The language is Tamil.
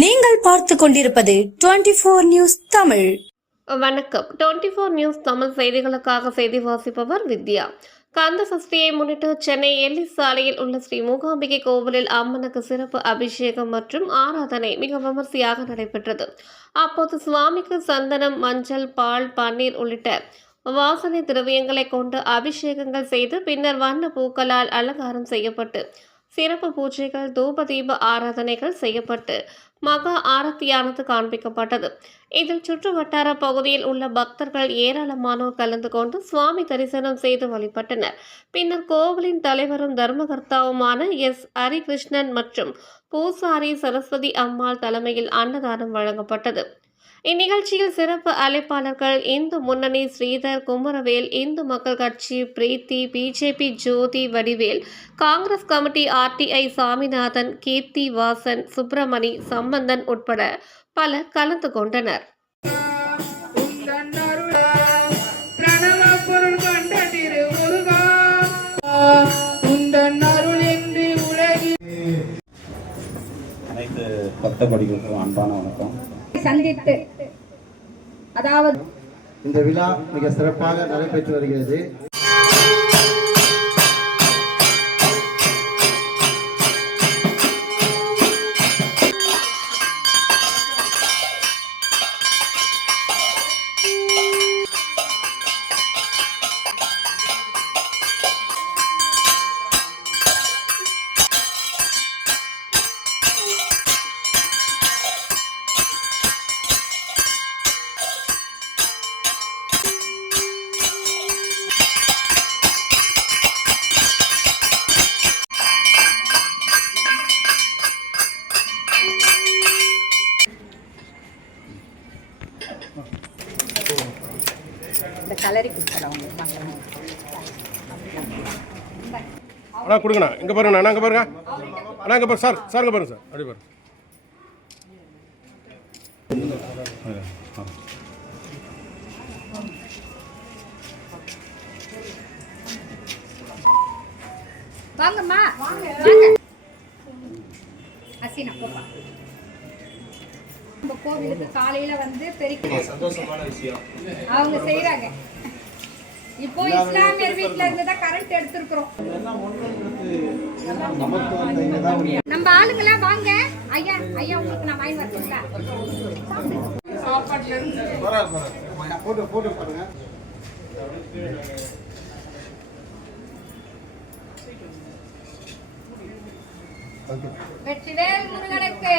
நீங்கள் பார்த்து கொண்டிருப்பது 24 நியூஸ் தமிழ். வணக்கம். 24 நியூஸ் தமிழ் செய்திகளுக்காக செய்தி வாசிப்பவர் வித்யா. கந்த சஷ்டியை முன்னிட்டு சென்னை எல்லி சாலையில் உள்ள ஸ்ரீ மூகாம்பிகை கோவிலில் அம்மனுக்கு சிறப்பு அபிஷேகம் மற்றும் ஆராதனை மிக விமர்சையாக நடைபெற்றது. அப்போது சுவாமிக்கு சந்தனம், மஞ்சள், பால், பன்னீர் உள்ளிட்ட வாசனை திரவியங்களை கொண்டு அபிஷேகங்கள் செய்து பின்னர் வண்ண பூக்களால் அலங்காரம் செய்யப்பட்டு சிறப்பு பூஜைகள், தூப தீப ஆராதனைகள் செய்யப்பட்டு மகா ஆரத்தியானது காண்பிக்கப்பட்டது. இதில் சுற்று வட்டார பகுதியில் உள்ள பக்தர்கள் ஏராளமானோர் கலந்து கொண்டு சுவாமி தரிசனம் செய்து வழிபட்டனர். பின்னர் கோவிலின் தலைவரும் தர்மகர்த்தாவுமான எஸ். ஹரிகிருஷ்ணன் மற்றும் பூசாரி சரஸ்வதி அம்மாள் தலைமையில் அன்னதானம் வழங்கப்பட்டது. இந்நிகழ்ச்சியில் சிறப்பு அழைப்பாளர்கள் இந்து முன்னணி ஸ்ரீதர், குமரவேல், இந்து மக்கள் கட்சி பிரீத்தி, பிஜேபி ஜோதி வடிவேல், காங்கிரஸ் கமிட்டி RTI சாமிநாதன், கீர்த்தி வாசன், சுப்பிரமணி, சம்பந்தன் உட்பட பலர் கலந்து கொண்டனர். அனைத்து பக்தகோடிகளுக்கும் அன்பான வணக்கம். சந்தித்து அதாவது இந்த விழா மிக சிறப்பாக நடைபெற்று வருகிறது. இந்த கலரி கொடுத்துறோம். அண்ணா கொடுங்கண்ணா, இங்கே பாருங்கண்ணா, அண்ணா இங்கே பாருங்க, அண்ணா இங்கே பாருங்க சார், சார் இங்கே பாருங்க சார், அப்படி பாருங்க. வாங்கம்மா வாங்க. அசினா போப்பா. நம்ம கோவிலுக்கு காலையில வந்து பெரிய சந்தோஷமான விஷயம் அவங்க செய்யறாங்க. இப்போ இஸ்லாமியர் வீட்ல இருந்து தான் கரண்ட் எடுத்துக்கிறோம். நம்ம ஆளுங்களா வாங்க. ஐயா ஐயா உங்களுக்கு நான் வாங்கி வரட்டுங்களா? சாப்பாட்டுல இருந்து போட்டு பாருங்க. வெற்றிவேல் முருகனுக்கு